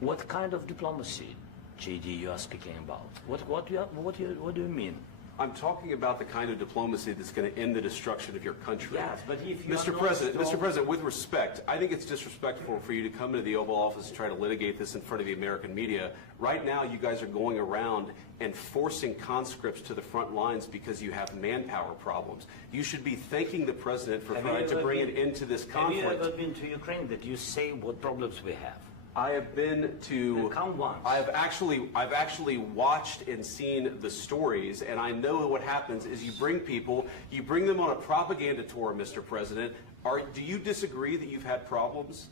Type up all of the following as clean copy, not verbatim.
What kind of diplomacy, JD, you are speaking about? What do you mean? I'm talking about the kind of diplomacy that's going to end the destruction of your country. Yes, but if you Mr. President, with respect, I think it's disrespectful for you to come into the Oval Office and try to litigate this in front of the American media. Right now, you guys are going around and forcing conscripts to the front lines because you have manpower problems. You should be thanking the President for trying to bring an end to this conflict. Have you ever been to Ukraine that you say what problems we have? I have been to. Come once. I've actually watched and seen the stories, and I know what happens is you bring them on a propaganda tour, Mr. President. Do you disagree that you've had problems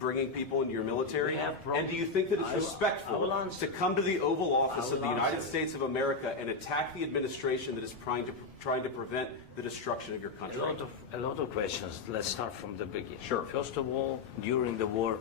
bringing people into your military? And do you think that it's respectful to come to the Oval Office of the United States of America and attack the administration that is trying to prevent the destruction of your country? A lot of questions. Let's start from the beginning. Sure. First of all, during the war,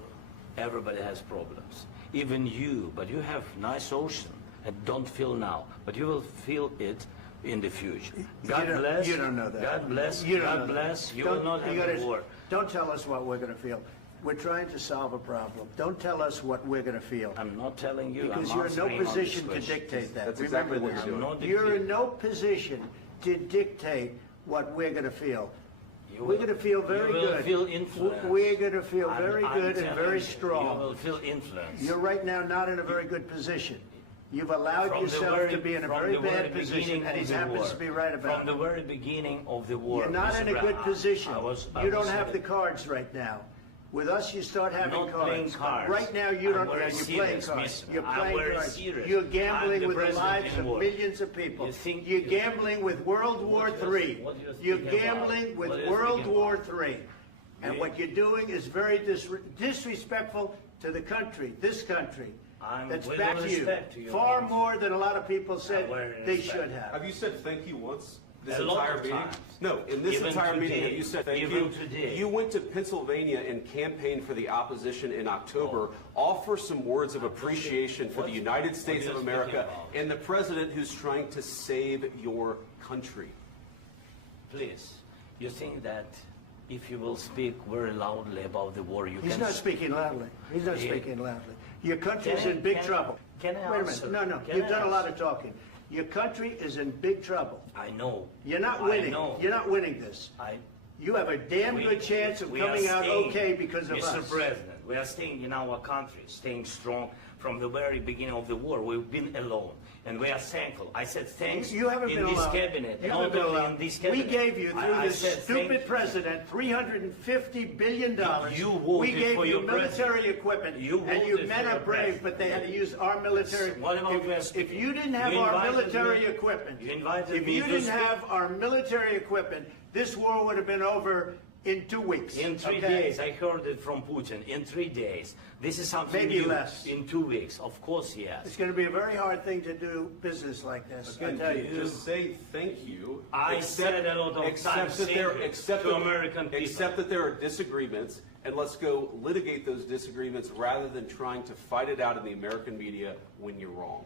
everybody has problems, even you, but you have nice ocean and don't feel now, but you will feel it in the future. God bless. You don't know that. God bless. You God bless. You will not have a war. Don't tell us what we're going to feel. We're trying to solve a problem. Don't tell us what we're going to feel. I'm not telling you. Because you're in no position to dictate that. That's exactly what you're doing. You're in no position to dictate what we're going to feel. We're going to feel very good. You will feel influence. We're going to feel very good and very strong. You will feel influence. You're right now not in a very good position. You've allowed yourself to be in a very bad position, and he happens to be right about it. From the very beginning of the war. You're not in a good position. You don't have the cards right now. With us, you start having cards. Right now, you don't. You're playing cards. You're playing cards. You're gambling with the lives of millions of people. You're gambling with World War III. You're gambling with World War III. And what you're doing is very disrespectful to the country, this country. That's back to you. Far more than a lot of people said they should have. Have you said thank you once? This a lot entire of meeting? times. No, in this Even entire today, meeting, have you said thank even you? today. You went to Pennsylvania and campaigned for the opposition in October. Offer some words of appreciation for the United States of America and the president who's trying to save your country. Please, you think that if you will speak very loudly about the war, you can... He's not speaking loudly. He's not speaking loudly. Your country's in big trouble. Can I Wait a minute. No. You've done a lot of talking. Your country is in big trouble. I know. You're not winning. You're not winning this. You have a damn good chance of coming out okay because of us. Mr. President, we are staying in our country, staying strong from the very beginning of the war. We've been alone, and we are thankful. I said thanks you haven't in been this alone. cabinet. You haven't been alone. In this cabinet. We gave you, through this stupid president, $350 billion. You voted we gave for you your military equipment, and you men are brave, but they had to use our military. What about if you didn't have our military equipment, if you didn't have our military equipment, this war would have been over in 2 weeks. In 3 days. I heard it from Putin. In 3 days. This is something maybe new. Less. In 2 weeks. Of course, yes. It's going to be a very hard thing to do business like this. I tell you, just say thank you. I said a lot of times to American people. Except that there are disagreements, and let's go litigate those disagreements rather than trying to fight it out in the American media when you're wrong.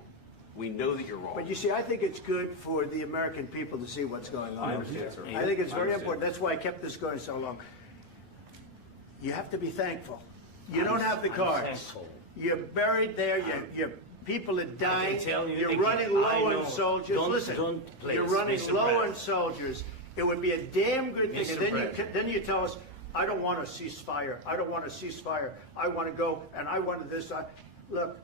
We know that you're wrong. But you see, I think it's good for the American people to see what's going on. I understand, sir. I think it's very important. That's why I kept this going so long. You have to be thankful. You don't have the cards. You're buried there. Your people are dying. You're running low on soldiers. Listen, you're running low on soldiers. It would be a damn good thing. And then you tell us, I don't want a ceasefire. I don't want a ceasefire. I want to go, and I want this. Look,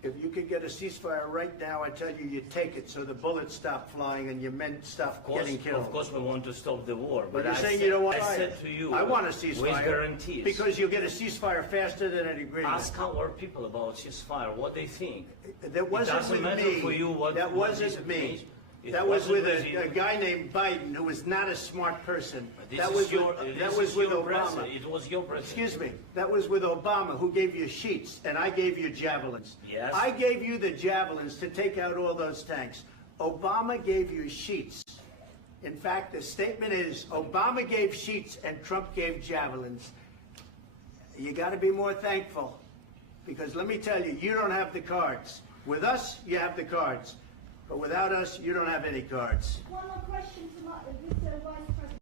if you could get a ceasefire right now, I tell you, you take it so the bullets stop flying and your men stop getting killed. Of course, we want to stop the war. But you're saying you don't want I said to you, I want a ceasefire. With guarantees. Because you'll get a ceasefire faster than an agreement. Ask our people about ceasefire, what they think. That wasn't with me. For you that wasn't me. That was with a guy named Biden, who was not a smart person. That was with Obama. It was your president. Excuse me. That was with Obama, who gave you sheets, and I gave you javelins. Yes. I gave you the javelins to take out all those tanks. Obama gave you sheets. In fact, the statement is, Obama gave sheets and Trump gave javelins. You got to be more thankful, because let me tell you, you don't have the cards. With us, you have the cards. But without us, you don't have any cards. One more question to Mr. Vice